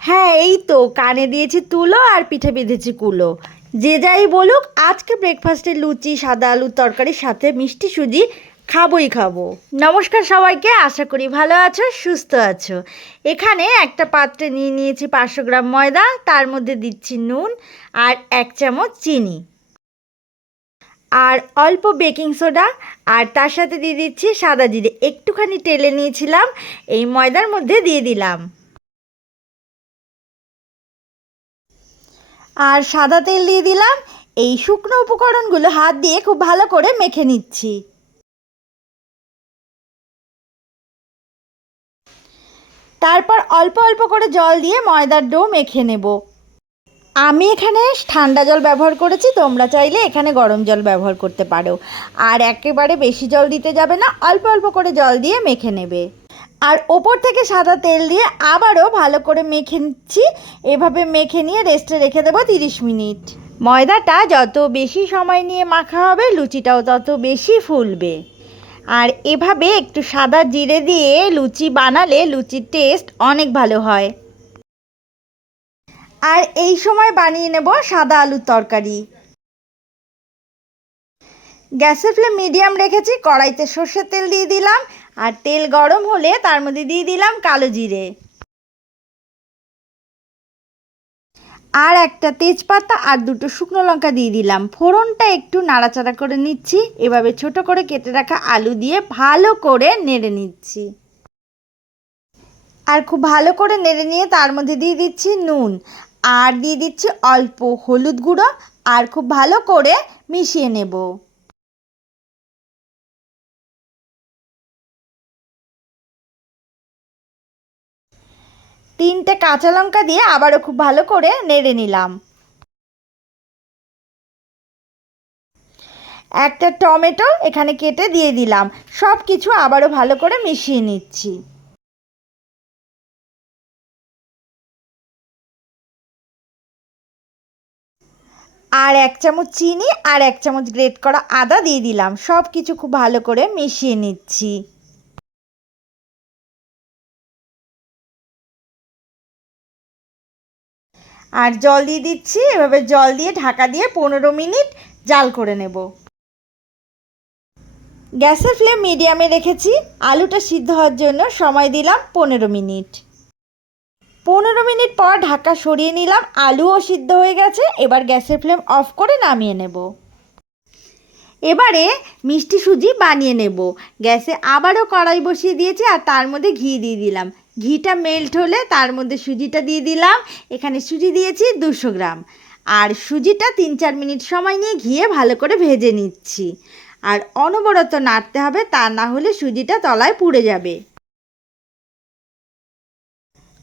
হ্যাঁ এই তো, কানে দিয়েছি তুলো আর পিঠে বেঁধেছি কুলো। যে যাই বলুক, আজকে ব্রেকফাস্টে লুচি, সাদা আলুর তরকারির সাথে মিষ্টি সুজি খাবোই খাব। নমস্কার সবাইকে, আশা করি ভালো আছো, সুস্থ আছো। এখানে একটা পাত্রে নিয়ে নিয়েছি পাঁচশো গ্রাম ময়দা, তার মধ্যে দিচ্ছি নুন আর এক চামচ চিনি। আর অল্প বেকিং সোডা, আর তার সাথে দিয়ে দিচ্ছি সাদা জিরে। একটুখানি টেলে নিয়েছিলাম, এই ময়দার মধ্যে দিয়ে দিলাম। আর সাদা তেল দিয়ে দিলাম। এই শুকনো উপকরণগুলো হাত দিয়ে খুব ভালো করে মেখে নিচ্ছি। তারপর অল্প অল্প করে জল দিয়ে ময়দার ডো মেখে নেব। আমি এখানে ঠান্ডা জল ব্যবহার করেছি, তোমরা চাইলে এখানে গরম জল ব্যবহার করতে পারো। আর একেবারে বেশি জল দিতে যাবে না, অল্প অল্প করে জল দিয়ে মেখে নেবে। আর ওপর থেকে সাদা তেল দিয়ে আবারও ভালো করে মেখে নিচ্ছি। এভাবে মেখে নিয়ে রেস্টে রেখে দেবো তিরিশ মিনিট। ময়দাটা যত বেশি সময় নিয়ে মাখা হবে, লুচিটাও তত বেশি ফুলবে। আর এভাবে একটু সাদা জিরে দিয়ে লুচি বানালে লুচির টেস্ট অনেক ভালো হয়। আর এই সময় বানিয়ে নেব সাদা আলুর তরকারি। গ্যাসের ফ্লেম মিডিয়াম রেখেছি, কড়াইতে সর্ষের তেল দিয়ে দিলাম, আর তেল গরম হলে তার মধ্যে দিয়ে দিলাম কালো জিরে। আর একটা তেজপাতা আর দুটো শুকনো লঙ্কা দিয়ে দিলাম। ফোড়নটা একটু নাড়াচাড়া করে নিচ্ছি, এভাবে ছোট করে কেটে রাখা আলু দিয়ে ভালো করে নেড়ে নিচ্ছি। আর খুব ভালো করে নেড়ে নিয়ে তার মধ্যে দিয়ে দিচ্ছি নুন, আর দিয়ে দিচ্ছি অল্প হলুদ গুঁড়ো, আর খুব ভালো করে মিশিয়ে নেব। তিনটে কাঁচা লঙ্কা দিয়ে আবারও খুব ভালো করে নেড়ে নিলাম। একটা টমেটো এখানে কেটে দিয়ে দিলাম। সব কিছু আবারও ভালো করে মিশিয়ে নিচ্ছি। আর এক চামচ চিনি আর এক চামচ গ্রেট করা আদা দিয়ে দিলাম। সব কিছু খুব ভালো করে মিশিয়ে নিচ্ছি। আর জল দিয়ে দিচ্ছি, এভাবে জল দিয়ে ঢাকা দিয়ে পনেরো মিনিট জাল করে নেব। গ্যাসের ফ্লেম মিডিয়ামে রেখেছি, আলুটা সিদ্ধ হওয়ার জন্য সময় দিলাম পনেরো মিনিট। পনেরো মিনিট পর ঢাকা সরিয়ে নিলাম, আলুও সিদ্ধ হয়ে গেছে, এবার গ্যাসের ফ্লেম অফ করে নামিয়ে নেব। এবারে মিষ্টি সুজি বানিয়ে নেব। গ্যাসে আবারও কড়াই বসিয়ে দিয়েছি আর তার মধ্যে ঘি দিয়ে দিলাম। ঘিটা মেল্ট হলে তার মধ্যে সুজিটা দিয়ে দিলাম। এখানে সুজি দিয়েছি দুশো গ্রাম। আর সুজিটা তিন চার মিনিট সময় নিয়ে ঘিয়ে ভালো করে ভেজে নিচ্ছি। আর অনবরত নাড়তে হবে, তা না হলে সুজিটা তলায় পুড়ে যাবে।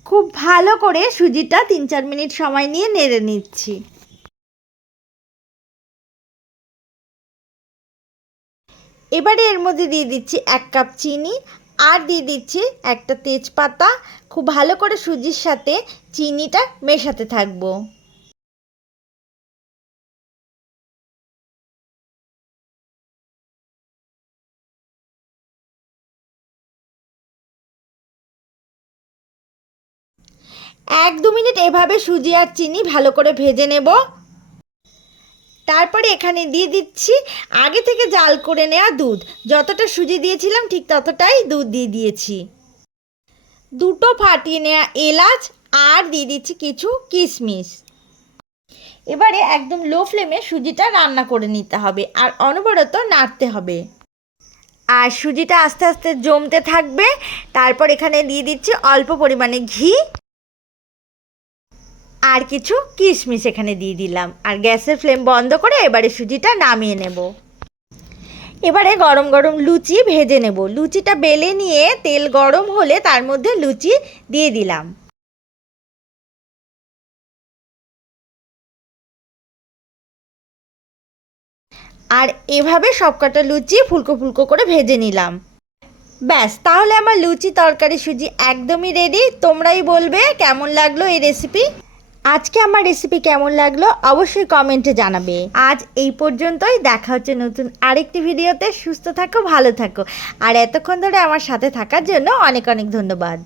খুব ভালো করে সুজিটা তিন চার মিনিট সময় নিয়ে নেড়ে নিচ্ছি। এবারে এর মধ্যে দিয়ে দিচ্ছি এক কাপ চিনি আর দিয়ে দিচ্ছি একটা তেজপাতা, খুব ভালো করে সুজির সাথে চিনিটা মেশাতে থাকব। এক দু মিনিট এভাবে সুজি আর চিনি ভালো করে ভেজে নেব। তারপরে এখানে দিয়ে দিচ্ছি আগে থেকে জাল করে নেওয়া দুধ। যতটা সুজি দিয়েছিলাম ঠিক ততটাই দুধ দিয়ে দিয়েছি। দুটো ফাটিয়ে নেওয়া এলাচ আর দিয়ে দিচ্ছি কিছু কিশমিশ। এবারে একদম লো ফ্লেমে সুজিটা রান্না করে নিতে হবে আর অনবরত নাড়তে হবে। আর সুজিটা আস্তে আস্তে জমতে থাকবে। তারপর এখানে দিয়ে দিচ্ছি অল্প পরিমাণে ঘি। আর কিছু কিশমিশ এখানে দিয়ে দিলাম। আর গ্যাসের ফ্লেম বন্ধ করে এবারে সুজিটা নামিয়ে নেব। এবারে গরম গরম লুচি ভেজে নেব। লুচিটা বেলে নিয়ে তেল গরম হলে তার মধ্যে লুচি দিয়ে দিলাম। আর এভাবে সবকটা লুচি ফুলকো ফুলকো করে ভেজে নিলাম। ব্যাস, তাহলে আমার লুচি তরকারি সুজি একদমই রেডি তোমরাই বলবে কেমন লাগল এই রেসিপি আজকে আমার রেসিপি কেমন লাগল অবশ্যই কমেন্টে জানাবে। আজ এই পর্যন্তই, দেখা হচ্ছে নতুন আরেকটি ভিডিওতে। সুস্থ থাকো, ভালো থাকো। আর এতক্ষণ ধরে আমার সাথে থাকার জন্য অনেক অনেক ধন্যবাদ।